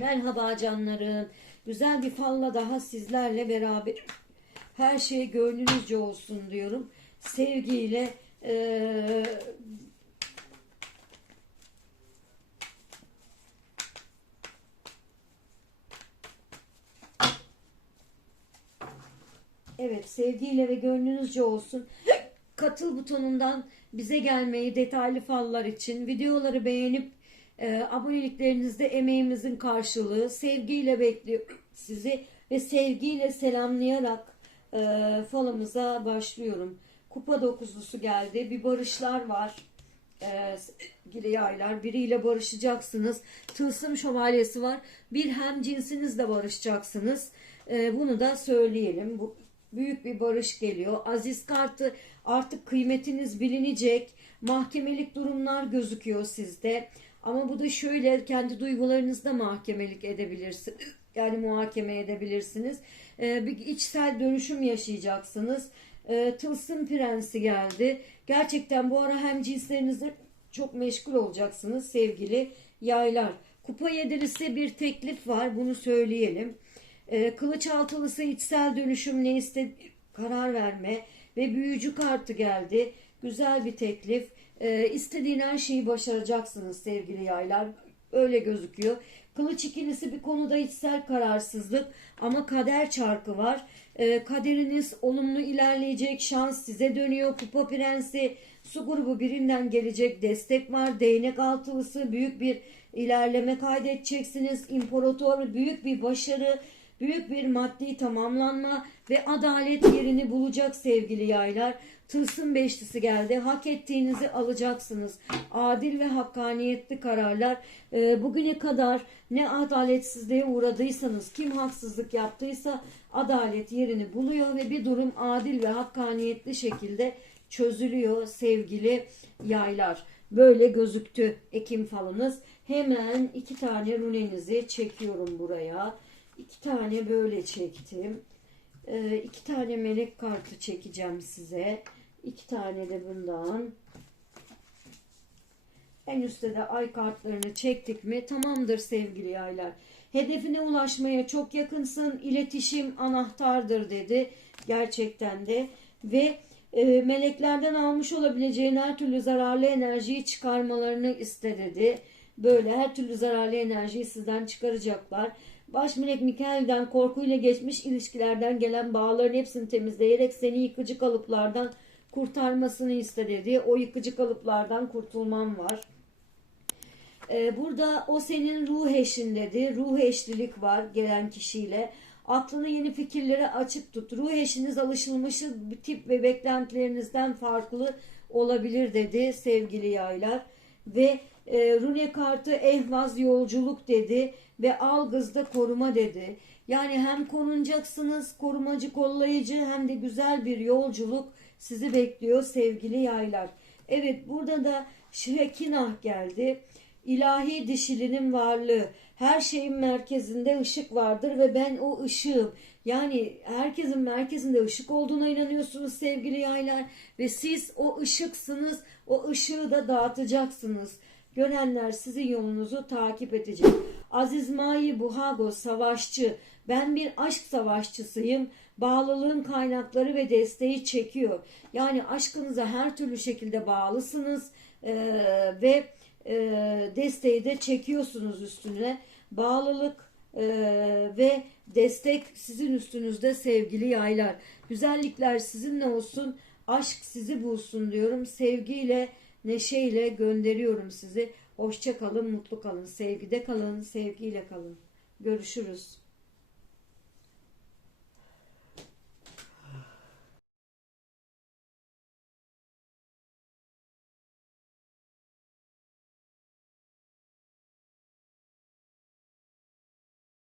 Merhaba canlarım. Güzel bir falla daha sizlerle beraber her şey gönlünüzce olsun diyorum. Sevgiyle eee, Evet, sevgiyle ve gönlünüzce olsun. Katıl butonundan bize gelmeyi detaylı fallar için videoları beğenip e, aboneliklerinizde emeğimizin karşılığı sevgiyle bekliyor sizi ve sevgiyle selamlayarak e, falımıza başlıyorum. Kupa dokuzlusu geldi. Bir barışlar var. E, sevgili yaylar. Biriyle barışacaksınız. Tılsım şövalyesi var. Bir hem cinsinizle barışacaksınız. E, bunu da söyleyelim. Bu büyük bir barış geliyor. Aziz kartı artık kıymetiniz bilinecek. Mahkemelik durumlar gözüküyor sizde. Ama bu da şöyle kendi duygularınızda mahkemelik edebilirsiniz. Yani muhakeme edebilirsiniz. Ee, bir içsel dönüşüm yaşayacaksınız. Ee, Tılsım prensi geldi. Gerçekten bu ara hem cinslerinizle çok meşgul olacaksınız sevgili yaylar. Kupa yedilisi bir teklif var bunu söyleyelim. Ee, kılıç altılısı içsel dönüşüm ne iste karar verme ve büyücü kartı geldi. Güzel bir teklif. Ee, istediğin her şeyi başaracaksınız sevgili yaylar. Öyle gözüküyor. Kılıç ikilisi bir konuda içsel kararsızlık ama kader çarkı var. Ee, kaderiniz olumlu ilerleyecek şans size dönüyor. Kupa prensi su grubu birinden gelecek destek var. Değnek altılısı büyük bir ilerleme kaydedeceksiniz. İmparator büyük bir başarı büyük bir maddi tamamlanma ve adalet yerini bulacak sevgili yaylar. Tılsım beşlisi geldi. Hak ettiğinizi alacaksınız. Adil ve hakkaniyetli kararlar. Ee, bugüne kadar ne adaletsizliğe uğradıysanız, kim haksızlık yaptıysa adalet yerini buluyor ve bir durum adil ve hakkaniyetli şekilde çözülüyor sevgili yaylar. Böyle gözüktü Ekim falınız. Hemen iki tane runenizi çekiyorum buraya. İki tane böyle çektim. Ee, iki tane melek kartı çekeceğim size. İki tane de bundan. En üstte de ay kartlarını çektik mi tamamdır sevgili yaylar. Hedefine ulaşmaya çok yakınsın. İletişim anahtardır dedi. Gerçekten de. Ve e, meleklerden almış olabileceğin her türlü zararlı enerjiyi çıkarmalarını iste dedi. Böyle her türlü zararlı enerjiyi sizden çıkaracaklar. Baş melek Mikael'den korkuyla geçmiş ilişkilerden gelen bağların hepsini temizleyerek seni yıkıcı kalıplardan kurtarmasını istedi. O yıkıcı kalıplardan kurtulman var. Ee, burada o senin ruh eşin dedi. Ruh eşlilik var gelen kişiyle. Aklını yeni fikirlere açık tut. Ruh eşiniz alışılmışı tip ve beklentilerinizden farklı olabilir dedi sevgili yaylar. Ve e, Rune kartı ehvaz yolculuk dedi ve algızda koruma dedi. Yani hem korunacaksınız korumacı kollayıcı hem de güzel bir yolculuk sizi bekliyor sevgili yaylar. Evet burada da Şrekinah geldi. İlahi dişilinin varlığı. Her şeyin merkezinde ışık vardır ve ben o ışığım. Yani herkesin merkezinde ışık olduğuna inanıyorsunuz sevgili yaylar. Ve siz o ışıksınız. O ışığı da dağıtacaksınız. Görenler sizin yolunuzu takip edecek. Aziz Mai Buhago savaşçı. Ben bir aşk savaşçısıyım. Bağlılığın kaynakları ve desteği çekiyor. Yani aşkınıza her türlü şekilde bağlısınız ee, ve e, desteği de çekiyorsunuz üstüne. Bağlılık e, ve destek sizin üstünüzde sevgili yaylar. Güzellikler sizinle olsun. Aşk sizi bulsun diyorum. Sevgiyle, neşeyle gönderiyorum sizi. Hoşça kalın, mutlu kalın, sevgide kalın, sevgiyle kalın. Görüşürüz.